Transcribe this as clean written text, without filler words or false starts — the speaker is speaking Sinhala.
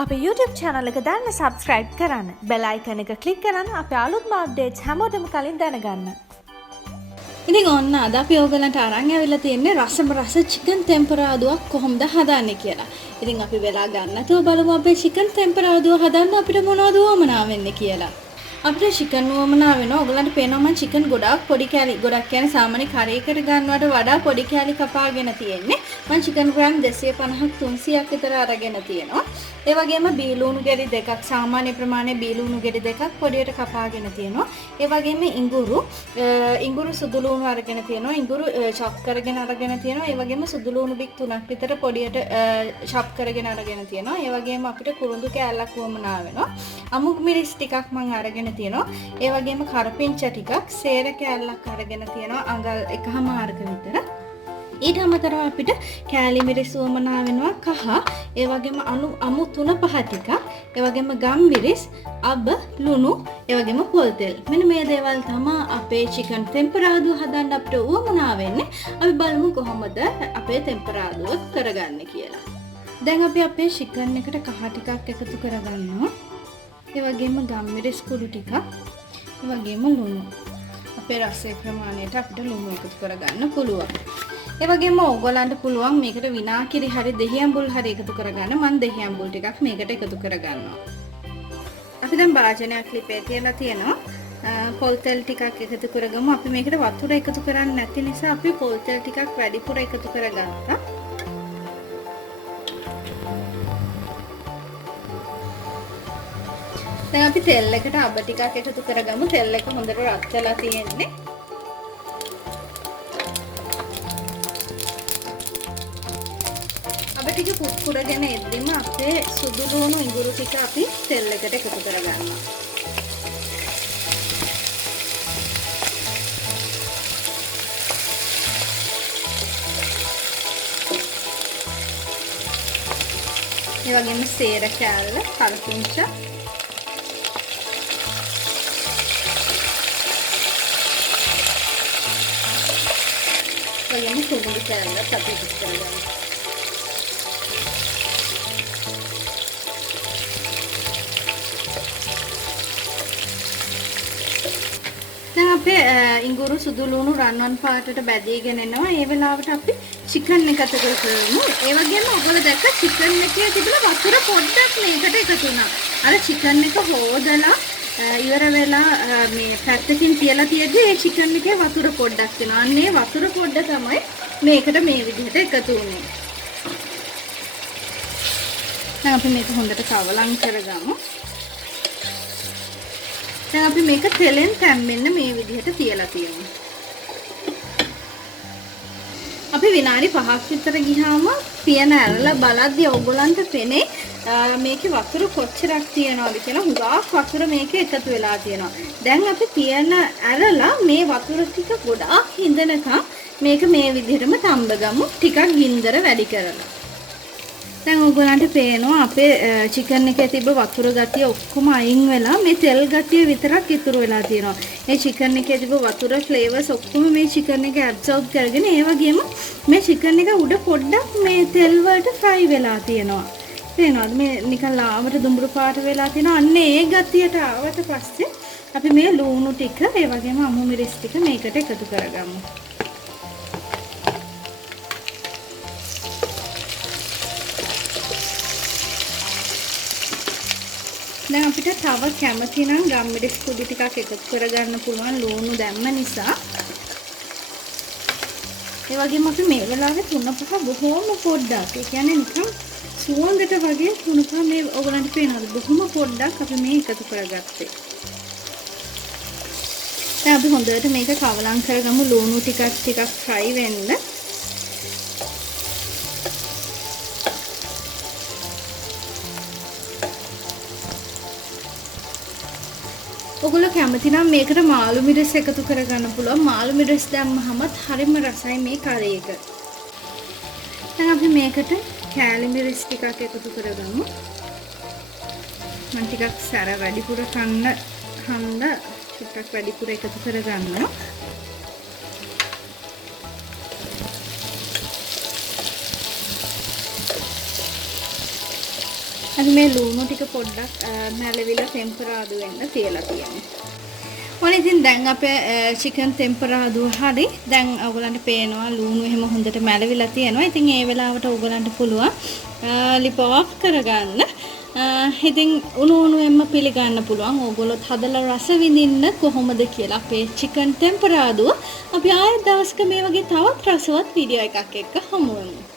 අපේ YouTube channel එක දැන්ම subscribe කරන්න. bell icon එක click කරන්න අපේ අලුත්ම updates හැමෝටම කලින් දැනගන්න. ඉතින් ඔන්න අද අපි ඕගලන්ට අරන් ඇවිල්ලා තියෙන්නේ රසම රස chicken temperaduවක් කොහොමද හදන්නේ කියලා. ඉතින් අපි වෙලා ගන්නතෝ බලමු අපේ chicken temperaduව හදන්න අපිට මොනවද වමනා වෙන්නේ කියලා. අපිට chicken වමනා වෙනවා. ඕගලන්ට පේනවා මම chicken ගොඩක් පොඩි කෑලි ගොඩක් කියන්නේ සාමාන්‍ය කරේ කර ගන්නවට වඩා පොඩි කෑලි කපාගෙන තියෙන්නේ. මම chicken gram 250ක් 300ක් විතර අරගෙන තියෙනවා. ඒ වගේම බීලුණු ගෙඩි දෙකක් සාමාන්‍ය ප්‍රමාණයේ බීලුණු ගෙඩි දෙකක් පොඩියට කපාගෙන තියෙනවා. ඒ වගේම ඉඟුරු සුදු ලුණු අරගෙන තියෙනවා. ඉඟුරු chop කරගෙන අරගෙන තියෙනවා. ඒ වගේම සුදු ලුණු බික් 3ක් විතර පොඩියට chop කරගෙන අරගෙන තියෙනවා. ඒ වගේම අපිට කුරුඳු කෑල්ලක් වමනා වෙනවා. අමුක් මිරිස් ටිකක් මම අරගෙන තියෙනවා. ඒ වගේම කරපිංච ටිකක් සේර කෑල්ලක් අරගෙන තියෙනවා. අඟල් එකහමාරක විතර. ඊට අමතරව අපිට කෑලි මිරිස් වමනා වෙනවා කහ. ඒ වගේම අමු 3-5 ටිකක්. ඒ වගේම ගම් මිරිස්, අබ, ලුණු, ඒ වගේම පොල් තෙල්. මෙන්න මේ දේවල් තමයි අපේ chicken temperaduව හදන්න අපිට වමනා වෙන්නේ. අපි බලමු කොහොමද අපේ temperaduව කරගන්නේ කියලා. දැන් අපි අපේ chicken එකට කහ ටිකක් එකතු කරගන්නවා. ඒ වගේම ගම් මිරිස් කුඩු ටිකක්. ඒ වගේම ලුණු. අපේ රසයේ ප්‍රමාණයට අපිට ලුණු එකතු කරගන්න පුළුවන්. ඒ වගේම ඕගොල්ලන්ට පුළුවන් මේකට විනාකිරි හරි දෙහි අඹුල් හරි එකතු කරගන්න. මම දෙහි අඹුල් ටිකක් මේකට එකතු කරගන්නවා. අපි දැන් භාජනයක් ලිපේ තියලා තියෙනවා. පොල් තෙල් ටිකක් එකතු කරගමු. අපි මේකට වතුර එකතු කරන්නේ නැති නිසා අපි පොල් තෙල් ටිකක් වැඩිපුර එකතු කරගත්තා. දැන් අපි තෙල් එකට අබ ටිකක් එකතු කරගමු. තෙල් එක හොඳට රත් වෙලා තියෙන්නේ. අබ ටික පුපුරගෙන එද්දිම අපේ සුදු ලුණු ඉඟුරු ටික අපි තෙල් එකට එකතු කරගන්නවා. ඒ වගේම සේර කෑල්ල, කරපිංච වගේම කුඩු කෑල්ල අපි එකතු කරගන්නවා. දැන් අපේ ඉඟුරු සුදු ලුණු රන්වන් පාටට බැදීගෙන එනවා. ඒ වෙලාවට අපි chicken එක එකතු කරමු. ඒ වගේම ඔයගොල්ලෝ දැක්ක chicken එකේ තිබුණ වතුර පොඩ්ඩක් මේකට එකතු වුණා. අර chicken එක හොදලා ඉවර වෙලා මේ පැත්තකින් තියලා තියෙද්දි ඒ chicken එකේ වතුර පොඩ්ඩක් වෙනවා. අන්නේ වතුර පොඩ්ඩ තමයි මේකට මේ විදිහට එකතු වුනේ. දැන් අපි මේක හොඳට කවලම් කරගමු. දැන් අපි මේක තෙලෙන් තැම්බෙන්න මේ විදිහට තියලා තියෙනවා. අපි විනාඩි 5ක් විතර ගියාම පියන ඇරලා බලද්දී ඕගොල්ලන්ට පෙනේ මේකේ වතුර කොච්චරක් තියෙනවද කියලා. හුඟක් වතුර මේකේ එකතු වෙලා තියෙනවා. දැන් අපි පියන ඇරලා මේ වතුර ටික ගොඩාක් හිඳනකම් මේක මේ විදිහටම තඹගමු. ටිකක් ගින්දර වැඩි කරලා. දැන් ඕගොල්ලන්ට පේනවා අපේ chicken එකේ තිබ්බ වතුර ගතිය ඔක්කොම අයින් වෙලා මේ තෙල් ගතිය විතරක් ඉතුරු වෙලා තියෙනවා. මේ chicken එකේ තිබ්බ වතුර flavors ඔක්කොම මේ chicken එක absorb කරගෙන ඒ වගේම මේ chicken එක උඩ පොඩ්ඩක් මේ තෙල් වලට fry වෙලා තියෙනවා. පේනවද මේ නිකන් ලාවට දුඹුරු පාට වෙලා තියෙනවා. අන්න ඒ ගතියට ආවට පස්සේ අපි මේ ලුණු ටික ඒ වගේම අමු මිරිස් ටික මේකට එකතු කරගමු. දැන් අපිට තව කැමති නම් ගම් මිරිස් කුඩු ටිකක් එකතු කරගන්න පුළුවන් ලුණු දැම්ම නිසා. ඒ වගේම අපි මේ වෙලාවේ 3-5 බොහොම පොඩ්ඩක්. ඒ කියන්නේ නිකන් සුවඳට වගේ 3-5 මේ ඔයගලන්ට පේනවද? බොහොම පොඩ්ඩක් අපි මේ එකතු කරගත්තේ. දැන් අපි හොඳට මේක කවලම් කරගමු ලුණු ටිකක් fry වෙන්න. ඔගොල්ලෝ කැමති නම් මේකට මාළු මිරිස් එකතු කරගන්න පුළුවන්. මාළු මිරිස් දැම්මහමත් හරිම රසයි මේ කරේ එක. දැන් අපි මේකට කෑලි මිරිස් ටිකක් එකතු කරගමු. මම ටිකක් සැර වැඩිපුර හන්ද ටිකක් වැඩිපුර එකතු කරගන්නවා. අද මේ ලුණු ටික පොඩ්ඩක් මැලවිලා ටෙම්පරාදු වෙන්න තියලා තියෙනවා. ඔන්න ඉතින් දැන් අපේ චිකන් ටෙම්පරාදුව හරි. දැන් ඔයගලන්ට පේනවා ලුණු එහෙම හොඳට මැලවිලා තියෙනවා. ඉතින් ඒ වෙලාවට ඔයගලන්ට පුළුවන් ලිප් ඔෆ් කරගන්න. ඉතින් උණුවෙන්ම පිළිගන්න පුළුවන් ඕගොල්ලොත් හදලා රස විඳින්න කොහොමද කියලා අපේ චිකන් ටෙම්පරාදුව. අපි ආයෙත් දවසක මේ වගේ තවත් රසවත් වීඩියෝ එකක් එක්ක හමු වෙමු.